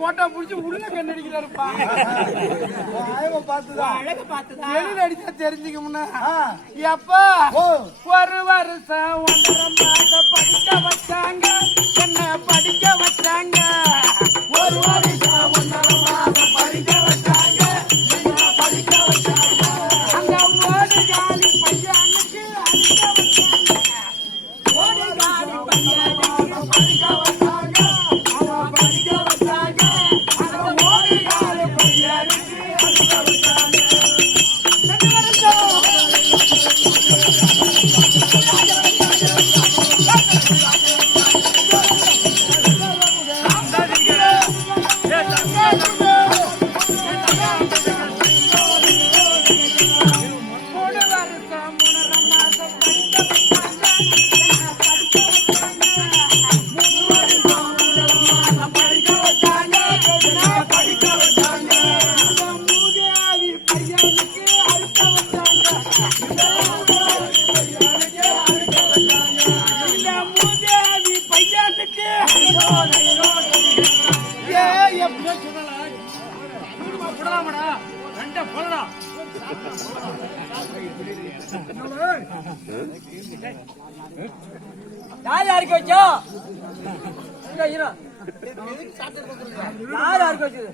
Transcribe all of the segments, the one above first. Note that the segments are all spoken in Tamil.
போட்டா புடிச்சு உள்ள கண்ணடிக்கிறாருப்பா. வெளியில அடிச்சா தெரிஞ்சுக்கமுன்னா எப்பா ஒரு வருஷம் 1.5 மாசம் படிக்க வச்சாங்க, என்ன படிக்க வச்சாங்க. ஒரு வருஷம் 1.5 மாசம் படிக்க வச்சாங்க, என்ன படிக்க வச்சாங்க. அந்த ஓடு காலி பையனுக்கு அடிக்க வச்சாங்க, ஓடு காலி பையனுக்கு படிக்க வச்சாங்க, அவன் படிக்க வச்சாங்க. யார் யாருக்கு வச்சோ? யார் யாருக்கு வச்சது?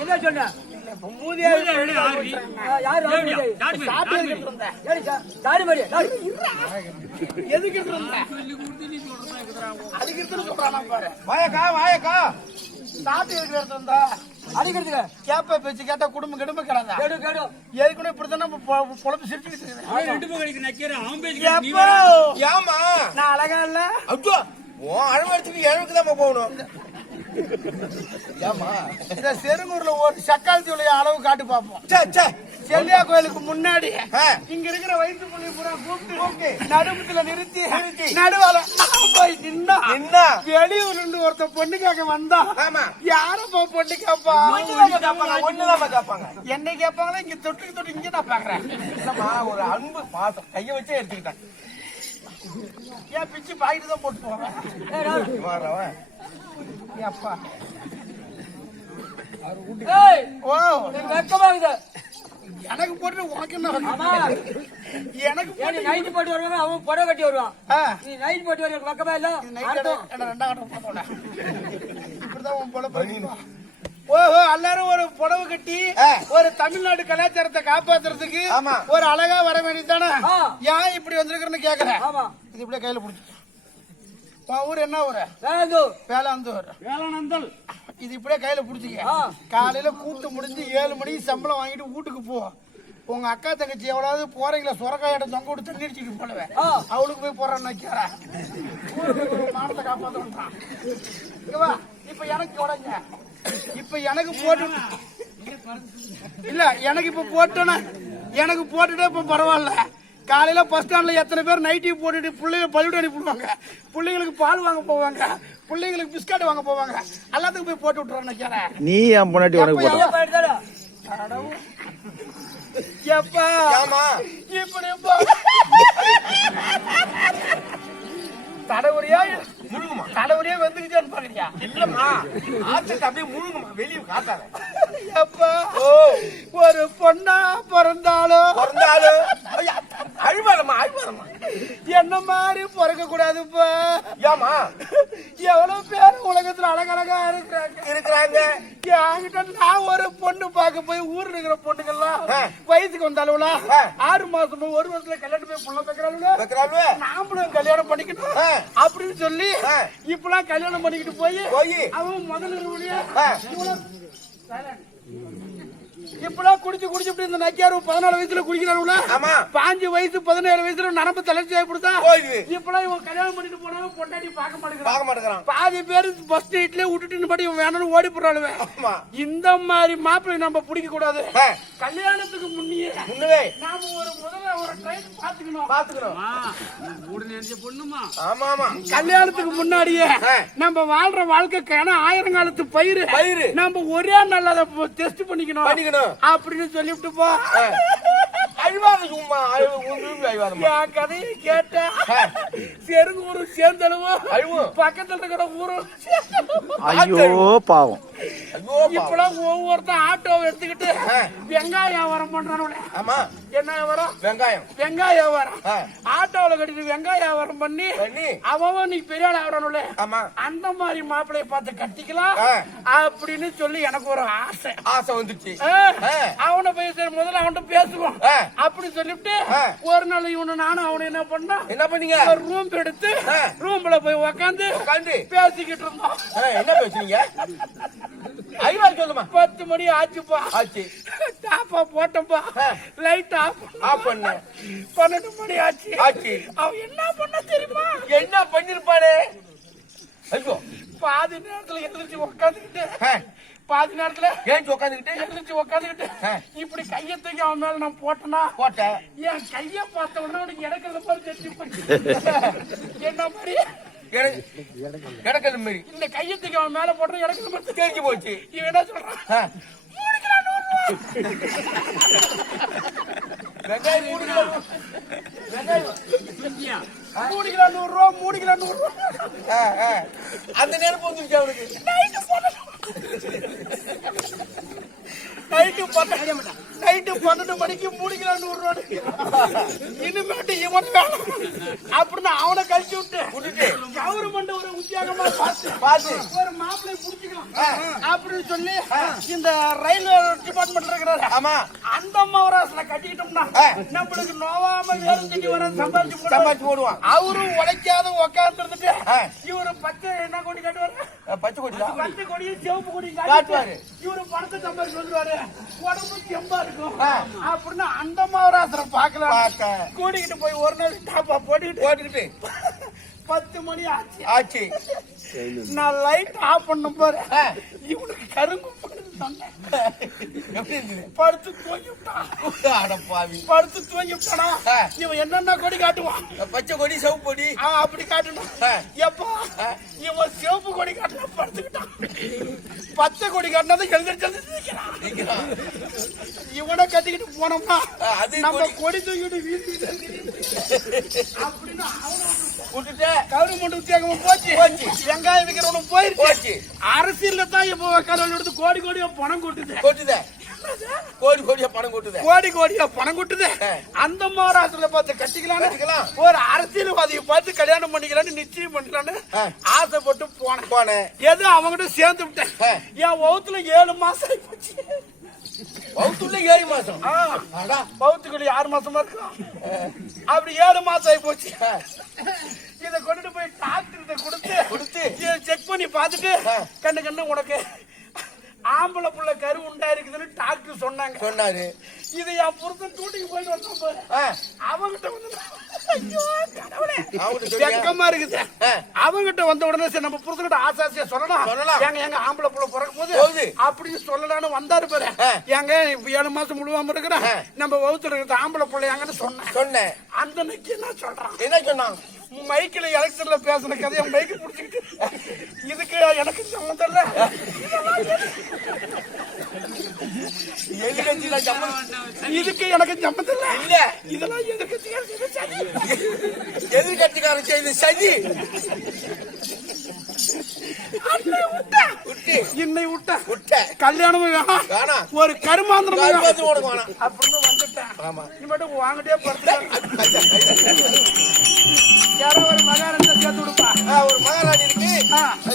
என்ன சொன்ன? அடிக்கிறதுக்கு கேப்ப பேச்சு கேட்டா குடும்பம் கெடுமை கிடந்தா ஏற்கனவே இப்படிதான் பொழப்பு சிரிச்சுக்கிட்டு ஏமா நான் அழகா இல்ல அழகு தான் போகணும். செருங்கூர்ல ஒரு சக்காலத்தி அளவு காட்டு பார்ப்போம். செல்லியா கோயிலுக்கு முன்னாடி இங்க இருக்கிற வயிற்று புள்ளி பூரா கூப்பிட்டு நடுமுத்துல நிறுத்தி நடுவால போய் நின்னா வெளியூர்ல இருந்து ஒருத்த பொண்ணுக்காக வந்தா யாரப்பா பொண்ணு கேப்பா? ஒண்ணுதான் கேட்பாங்க. என்ன கேட்பாங்களா? இங்க தொட்டு இங்க நான் பாக்குறேன். ஒரு அன்பு பாசம் கைய வச்சே எடுத்துக்கிட்டேன். ஏன் பிச்சு பாக்கிட்டு தான் போட்டு போவேன். அப்பா எனக்கு போட்டு உனக்கு என்ன? எனக்கு போட்டு நைட்டு போட்டு வருவாங்க, அவன் புடவை கட்டி வருவான். நீ நைட் போட்டு வருவாங்க பக்கமா இல்ல 2 இப்படிதான் உன் பொழப்பு. ஓஹோ, எல்லாரும் ஒரு புடவை கட்டி ஒரு தமிழ்நாடு கலாச்சாரத்தை காப்பாத்துறதுக்கு ஒரு அழகா வர வேண்டியதானே? ஏன் இப்படி வந்திருக்கிறேன்னு கேக்குறேன். இது இப்படியே கையில பிடிச்சி. ஊர் என்ன ஊரு? வேளாந்தூர். வேளானந்தல். இது இப்படியே கையில புடிச்சிக்க. காலையில கூட்டு முடிஞ்சு 7 மணிக்கு சம்பளம் வாங்கிட்டு வீட்டுக்கு போ. உங்க அக்கா தங்கச்சி எவ்வளவு போறீங்களா சொரக்காயிட்ட தொங்க விட்டு தண்ணி அடிச்சுட்டு போலவே அவளுக்கு போய் போறான்னு வைக்கிறேன். மானத்தை காப்பாத்தான். இப்ப எனக்கு உடங்க. இப்ப எனக்கு போட்டு இல்ல, எனக்கு இப்ப போட்டோன்னா எனக்கு போட்டுட்டே இப்ப பரவாயில்ல. காலையில பஸ் ஸ்டாண்ட்ல எத்தனை பேர் நைட்டி போட்டுட்டு பிள்ளைங்க பள்ளிவிட அனுப்பிடுவாங்க, பிள்ளைங்களுக்கு பால் வாங்க போவாங்க, பிள்ளைங்களுக்கு பிஸ்கட் வாங்க போவாங்க, எல்லாத்துக்கும் போய் போட்டு விட்டுறேன் நினைக்கிறேன். நீ என் பொண்டாட்டி உனக்கு இப்படி தடவுரியா தடவுரியா வந்துருச்சான்னு பாக்குறியா? இல்லம்மா, ஆச்சத்தை அப்படியே முழுங்குமா, வெளியே காட்டாத. எப்பா ஒரு பொண்ணா பிறந்தாலும் அழுவாதம்மா என்ன மாதிரி பிறக்க கூடாதுப்பா. ஏமா எவ்வளவு பேர் உலகத்துல அழகழகா இருக்கிறாங்க. என்கிட்ட நான் ஒரு பொண்ணு பார்க்க போய் ஊர்ல இருக்கிற பொண்ணுங்கெல்லாம் வயசுக்கு வந்தாலுங்களா 6 மாசம் 1 வருஷத்துல கல்யாணம் போய் புள்ள வைக்கிறாளுங்க. நாமளும் கல்யாணம் பண்ணிக்கணும் அப்படின்னு சொல்லி இப்பெல்லாம் கல்யாணம் பண்ணிக்கிட்டு போய் அவன் முதல்ல இப்பெல்லாம் குடிச்சு இந்த நக்கியாரு 14 வயசுல குடிக்கிறானுல. ஆமா 5 வயசு 17 வயசுல நரம்பு தளர்ச்சி ஆயிடுதா. இப்பெல்லாம் இவன் கல்யாணம் பண்ணிட்டு போனா பொண்டாட்டி பார்க்க மாட்டேங்கிறான். பாதி பேரு பஸ் ஸ்ட்ரீட்லயே விட்டுட்டு படி வேணும்னு ஓடி போறாளுவே. இந்த மாதிரி மாப்பிள்ளை நம்ம பிடிக்க கூடாது. கல்யாணத்துக்கு முன்னே நாம முதல்ல ஒரு ட்ரைன் பாத்துக்கணும். பொண்ணுமா ஆமா ஆமா கல்யாணத்துக்கு முன்னாடியே நம்ம வாழ்ற வாழ்க்கைக்கான 1000 காலத்து பயிர் நம்ம ஒரே நாள் அதை டெஸ்ட் பண்ணிக்கணும் அப்படின்னு சொல்லிவிட்டு போ. என் கதையை கேட்டா செருங்கூரு சேர்ந்தளவும் பக்கத்துல இருக்கிற ஊரும் பாவம். இப்பெல்லாம் ஒவ்வொருத்தன் ஆட்டோவை எடுத்துக்கிட்டு வெங்காய வியாபாரம் பண்றானு. என்ன வியாபாரம்? வெங்காய வியாபாரம். ஆட்டோவில் கட்டிட்டு வெங்காய வியாபாரம் பண்ணி அவன் நீ பெரிய ஆள் ஆகிறானுல. அந்த மாதிரி மாப்பிள்ளைய பார்த்து கட்டிக்கலாம் அப்படின்னு சொல்லி எனக்கு ஒரு ஆசை வந்துச்சு. அவனை போய் சரி முதல்ல அவன்கிட்ட பேசுவோம் அப்படி சொல்லிட்டு ஒரு நாள் இவனு நானும் அவனை என்ன பண்ணீங்க ரூம் எடுத்து ரூம்ல போய் உக்காந்து பேசிக்கிட்டு இருந்தோம். என்ன பேசுறீங்க? 10 மணி ஆச்சுப்பா. டாப்பா போட்டப்பா லைட் ஆஃப் பண்ண 12 மணி ஆச்சு. அவன் என்ன பண்ண தெரியுமா? என்ன பண்ணிருப்பானே? ஐயோ பாதி நேரத்துல எந்திரிச்சு உக்காந்துக்கிட்டு பாதி நேரத்துல உக்காந்துக்கிட்டு இப்படி கைய தூக்கி அவன் மேல நான் போட்டேன். என் கைய பார்த்த உடனே உனக்கு இடக்கிறத மாதிரி தெரிஞ்சு என்ன மாதிரி கிடக்கிறது மாதிரி இந்த கையத்துக்கு அவன் மேல போடுற எனக்கு தெரிஞ்சு போச்சு. இவன் என்ன சொல்றான்? 3 கிலோ 100 ரூபா 3 கிலோ 100 ரூபா. அந்த நேரம் வந்துருச்சு அவனுக்கு. நைட்டு 12 மணிக்கு 3 கிலோ 100 ரூபா. இனிமேட்டு இவன் அப்படின்னு அவனை கழிச்சு விட்டு கவர்மெண்ட் ஒரு உத்தியோகமா பார்த்து ஒரு மாப்பிள்ளை புடிச்சுக்கலாம் அப்படின்னு சொல்லி இந்த ரயில்வே டிபார்ட்மெண்ட் இருக்கிறாரு. ஆமா அந்த அம்மாவராசில கட்டிக்கிட்டோம்னா நம்மளுக்கு நோவாம வேறு வர சம்பாதிச்சு போடுவான். அவரும் உழைக்காத உக்காந்து இருந்துட்டு இவரு பச்சை என்ன கொடி காட்டுவாரு? பச்சை கொடியும் சிவப்பு கொடியும் காட்டுவாரு. இவரு பணத்தை சம்பாதிச்சு வந்துருவாரு. உடம்பு செம்பா இருக்கும் அப்படின்னு அந்த அம்மாவராசில பாக்கலாம். கூட்டிக்கிட்டு போய் ஒரு நாள் டாப்பா போட்டுக்கிட்டு 10 மணி ஆச்சு. நான் லைட் ஆஃப் பண்ண பாரு இவனுக்கு கரும்பு படுத்து தூங்கி விட்டானா. இவன் என்னென்ன கொடி காட்டுவான்? பச்சை கொடி சிவப்பு கொடி அப்படி காட்டணும். எப்பா இவன் சிவப்பு கொடி காட்டினா படுத்துக்கிட்டான். பச்சை கொடி காட்டினதை எழுந்திரிச்சு இவனை கட்டிக்கிட்டு போனோம்னா நம்ம கொடி தூக்கிட்டு வீட்டு அப்படின்னு கவர்மெண்ட் உத்தியோகம் போச்சு. வெங்காயம் விற்கிறவனும் போயிருச்சு. அரசியல்ல தான் இப்ப உட்கார எடுத்து கோடியா பணம் கொட்டுது. கோடியா பணம் கொட்டுது. அந்த மகாராஷ்டிரல பார்த்து கட்டிக்கலாம் ஒரு அரசியல்வாதியை பார்த்து கல்யாணம் பண்ணிக்கலான்னு நிச்சயம் பண்ணிக்கலான்னு ஆசைப்பட்டு போனேன். எது அவங்கிட்ட சேர்ந்து விட்டேன். என் வகுத்துல 7 மாசம் ஆகி போச்சு. வகுத்துல 7 மாசம்? வகுத்துக்குள்ள 6 மாசமா இருக்கும். அப்படி 7 மாசம் ஆகி போச்சு. இதை கொண்டுட்டு போய் டாக்டர் கொடுத்து செக் பண்ணி பார்த்துட்டு கண்ணு உனக்கு ஆம்பளை புள்ள கரு உண்டா இருக்குதுன்னு டாக்டர் சொன்னாரு. இதை என் புருஷன் தூட்டிக்கு போயிட்டு வந்தோம். அவங்கிட்ட வந்து வெக்கமா இருக்குது. அவங்கிட்ட வந்த உடனே சரி நம்ம புருஷன்கிட்ட ஆசாசியா சொல்லலாம். எங்க ஆம்பளை புள்ள பிறக்கும் போது அப்படின்னு சொல்லலான்னு வந்தாரு பாரு. எங்க 7 மாசம் முழுவாம இருக்கிற நம்ம வகுத்துல இருக்கிற ஆம்பளை புள்ள எங்கன்னு சொன்னேன். அந்த நக்கி என்ன சொன்னான்? மைக்கில் எலெக்ஷன்ல பேசின கதையை மைக்கு பிடிச்சிக்கிட்டு இதுக்கு எனக்கு சம்மந்தம் இல்ல. இதுக்கு எனக்கு சம்மந்தம் இல்ல. இதெல்லாம் எதிர்கட்சிக்காரன் செய்து சதி. என்னை விட்ட கல்யாணமும் வேணாம் ஒரு கருமாந்திரம் அப்படின்னு வந்துட்டேன். நீ மட்டும் வாங்கிட்டே படுத்து யாரோ ஒரு மகாராணி சேர்த்து விடுப்பா. ஒரு மகாராணி இருக்கு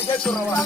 சேர்த்து விடுறவா.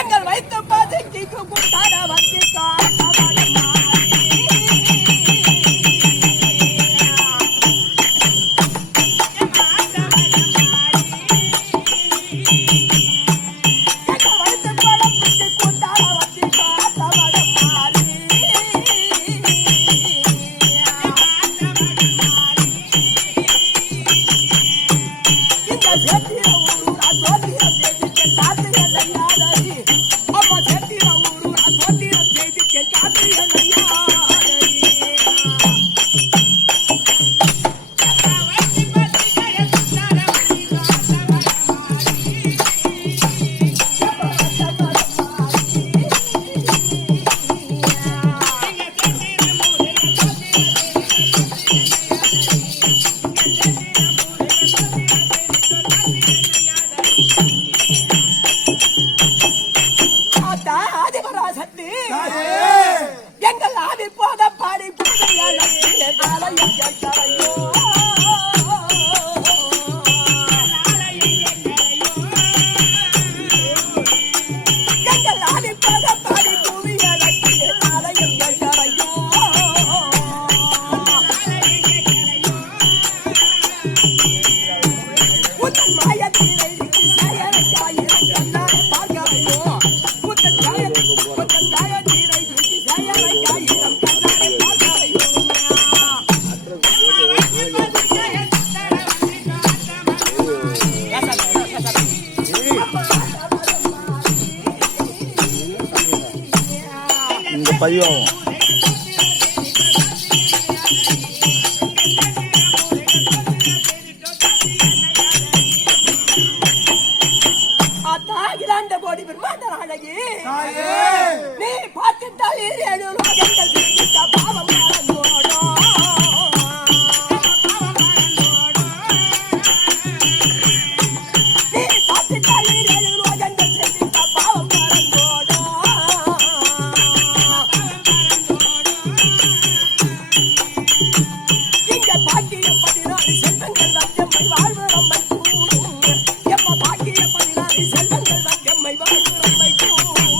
எங்கள் வைத்த பாதைக்கு கூட்டாட வந்து எங்கள் ஆவி போக பாடி எங்கள் ஆவி போக பாடி மாயத்தீரை பதிவாகும். கோடி பெருமாண்ட அழகி நீ பார்த்துட்டால் பாவம் நீ பார்த்துட்டால் பாவம் இங்க பாக்கியம் 14 செல்வங்கள் வந்தம்மை வாழ்வு நம்மை கூடும் எம்ம பாக்கியம் 14 செல்வங்கள் வந்தம்மை வாழ்வு நம்மை கூடும்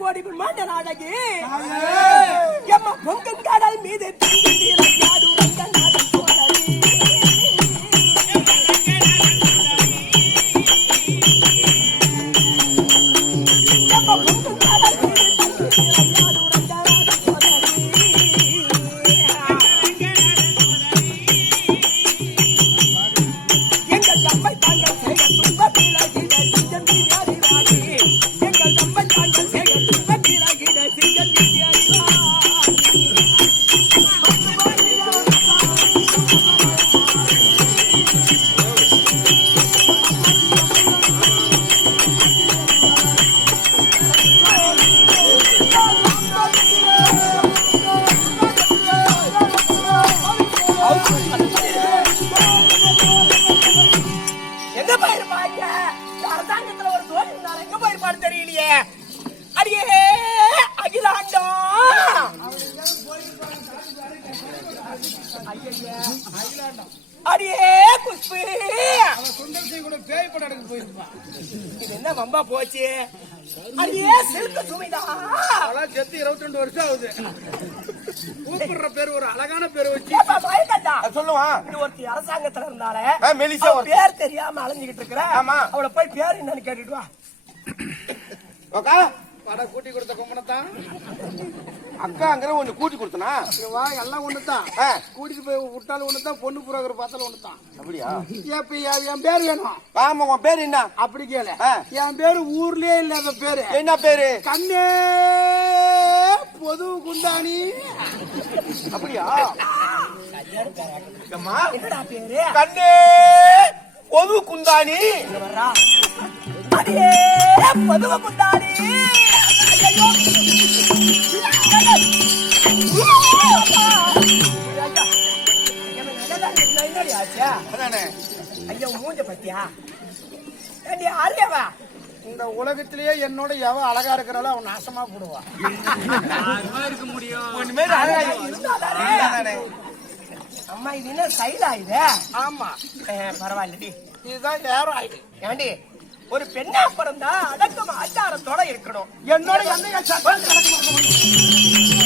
கோடி பிரம்மாண்ட நாடகி எம்ம பொங்கும் கடல் மீது தங்கி நீராடு ரங்க நாடு போடரி எம்ம பொங்கும் கடல் மீது தங்கி நீராடு ரங்க நாடு போடரி எங்கள் தம்மை தாங்கள் செய்ய துன்பத்திலே சிங்கம் நீராடி ராடி எங்கள் தம்மை தாங்கள் செய்ய எங்க போயிருப்பாங்க அரசாங்கத்துல ஒரு தோல் இருந்தாலும் எங்க போயிருப்பாரு தெரியலையே அடியே அகிலாண்டா அடியே குஷ்பு சுந்தரசிங் கூட பேய் படம் எடுக்க போயிருப்பான். இது என்ன வம்பா போச்சு அடியே சில்க சுமிதா அதெல்லாம் செத்து 22 வருஷம் ஆகுது. கூப்பிடுற பேரு ஒரு அழகான பேரு வச்சு பயக்கட்டா சொல்லுவான். இது ஒருத்தி அரசாங்கத்துல இருந்தாலே மெலிசா பேர் தெரியாம அலைஞ்சுகிட்டு இருக்கிற ஆமா. அவளை போய் பேர் என்னன்னு கேட்டுட்டு வா ஓகே பட கூட்டி கொடுத்த கும்பனத்தான் அக்காங்கிற ஒண்ணு கூட்டி கொடுத்தனா வா எல்லாம் ஒண்ணுதான் கூட்டிட்டு போய் விட்டாலும் ஒண்ணுதான் பொண்ணு புரோக்கர் பார்த்தாலும் ஒண்ணுதான் அப்படியா இப்ப என் பேர் வேணும் ஆமா உன் பேரு என்ன அப்படி கேளு என் பேரு ஊர்லயே இல்லாத பேரு என்ன பேரு கண்ணே பொது குந்தாணி அப்படியா என்னடா பேரு கண்ணே பொது குந்தாணி அடியே பொதுவ குண்டாடி ஐயோ மூஞ்ச பத்தியா அறியவா இந்த உலகத்திலேயே என்னோட எவ அழகா இருக்கிறாளோ அவன் நாசமா போடுவா ஒண்ணுமே அழகா அம்மா இது என்ன ஸ்டைலா இது ஆமா பரவாயில்லடி இதுதான் நேரம் ஆயிடுச்சு ஏண்டி ஒரு பெண்ணா பிறந்தா அடக்கம் ஆச்சாரத்தோட இருக்கணும் என்னோட எந்த சட்டம் நடக்க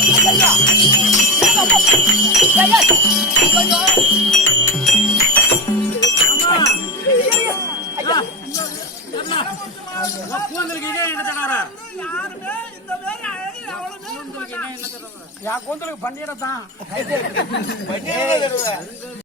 என் கூந்தலுக்கு பண்ணிடத்தான்